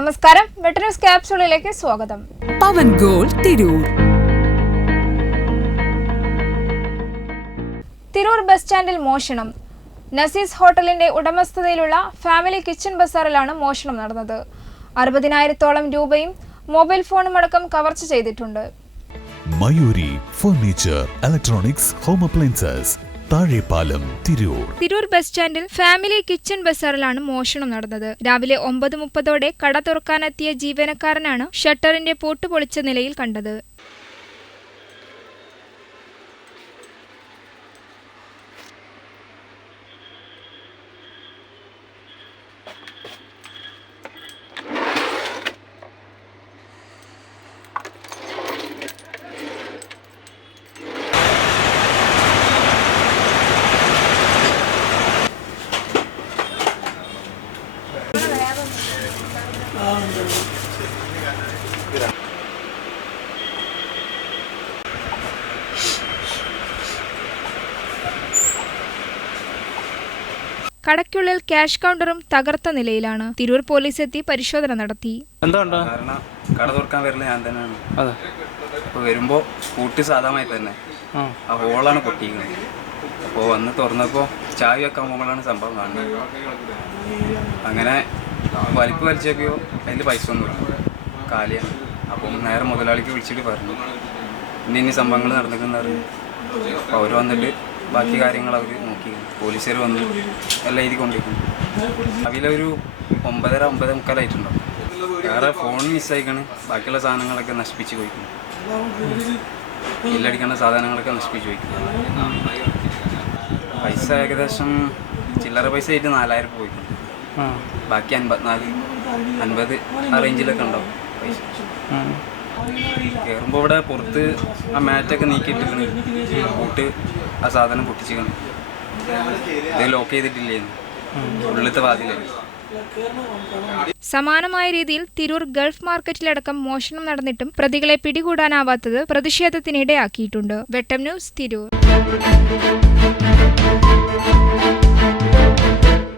നമസ്കാരം. വെട്ടന്യൂസ് ക്യാപ്സൂളിലേക്ക് സ്വാഗതം. പവൻ ഗോൾ തിരൂർ. തിരൂർ ബസ് സ്റ്റാൻഡിൽ മോഷണം. നസീസ് ഹോട്ടലിന്റെ ഉടമസ്ഥതയിലുള്ള ഫാമിലി കിച്ചൺ ബസാറിലാണ് മോഷണം നടന്നത്. അറുപതിനായിരത്തോളം രൂപയും മൊബൈൽ ഫോണും അടക്കം കവർച്ച ചെയ്തിട്ടുണ്ട്. Mayoori furniture electronics home appliances Thazhepalam Tirur. Tirur bus സ്റ്റാൻഡിൽ ഫാമിലി കിച്ചൺ ബസാറിലാണ് മോഷണം നടന്നത്. രാവിലെ ഒമ്പത് മുപ്പതോടെ കട തുറക്കാനെത്തിയ ജീവനക്കാരനാണ് ഷട്ടറിന്റെ പൂട്ട് പൊളിച്ച നിലയിൽ കണ്ടത്. കടയ്ക്കുള്ളിൽ ക്യാഷ് കൗണ്ടറും തകർത്ത നിലയിലാണ്. തിരൂർ പോലീസ് എത്തി പരിശോധന നടത്തി. കട തുറക്കാൻ വരില്ല ഞാൻ തന്നെയാണ്. വരുമ്പോ അപ്പോൾ വരുമ്പോൾ കൂട്ടി സാധാമായി തന്നെ. ആ. ആ ഹോളാണ് പൊട്ടിയിരിക്കുന്നത്. അപ്പോൾ വന്ന് തുറന്നപ്പോൾ ചായ വെക്കാൻ പോകുമ്പോഴാണ് സംഭവം കാണുന്നത്. അങ്ങനെ വലിപ്പ് വലിച്ചേക്കോ അതിൽ പൈസ ഒന്നുമില്ല. കാലിയാണ്. അപ്പം നേരെ മുതലാളിക്ക് വിളിച്ചിട്ട് പറഞ്ഞു. ഇന്ന ഇനി സംഭവങ്ങൾ നടന്നിരിക്കുന്ന പറഞ്ഞു അപ്പോൾ അവർ വന്നിട്ട് ബാക്കി കാര്യങ്ങൾ അവർ നോക്കി. പോലീസുകാർ വന്ന് എല്ലാം എഴുതി കൊണ്ടിരിക്കുന്നു അതിലൊരു ഒമ്പതര ഒമ്പത് മുക്കാലായിട്ടുണ്ടാവും വേറെ ഫോൺ മിസ്സായിക്കാണ് ബാക്കിയുള്ള സാധനങ്ങളൊക്കെ നശിപ്പിച്ച് പോയിക്കുന്നു. ബില്ലടിക്കേണ്ട സാധനങ്ങളൊക്കെ നശിപ്പിച്ച് പോയിക്കുന്നു. പൈസ ഏകദേശം ചില്ലറ പൈസ ആയിട്ട് നാലായിരം ആ ബാക്കി അൻപത്തിനാല് അൻപത് ആ റേഞ്ചിലൊക്കെ ഉണ്ടാവും. പൈസ. കയറുമ്പോൾ ഇവിടെ പുറത്ത് ആ മാറ്റൊക്കെ നീക്കിയിട്ടിരുന്നു കൂട്ട് ആ സാധനം പൊട്ടിച്ചിരിക്കണം. ഇത് ലോക്ക് ചെയ്തിട്ടില്ലേ? ഉള്ളിലത്തെ വാതിലേ. സമാനമായ രീതിയിൽ തിരൂർ ഗൾഫ് മാർക്കറ്റിലടക്കം മോഷണം നടന്നിട്ടും പ്രതികളെ പിടികൂടാനാവാത്തത് പ്രതിഷേധത്തിനിടയാക്കിയിട്ടുണ്ട്. വെട്ടം ന്യൂസ് തിരൂർ.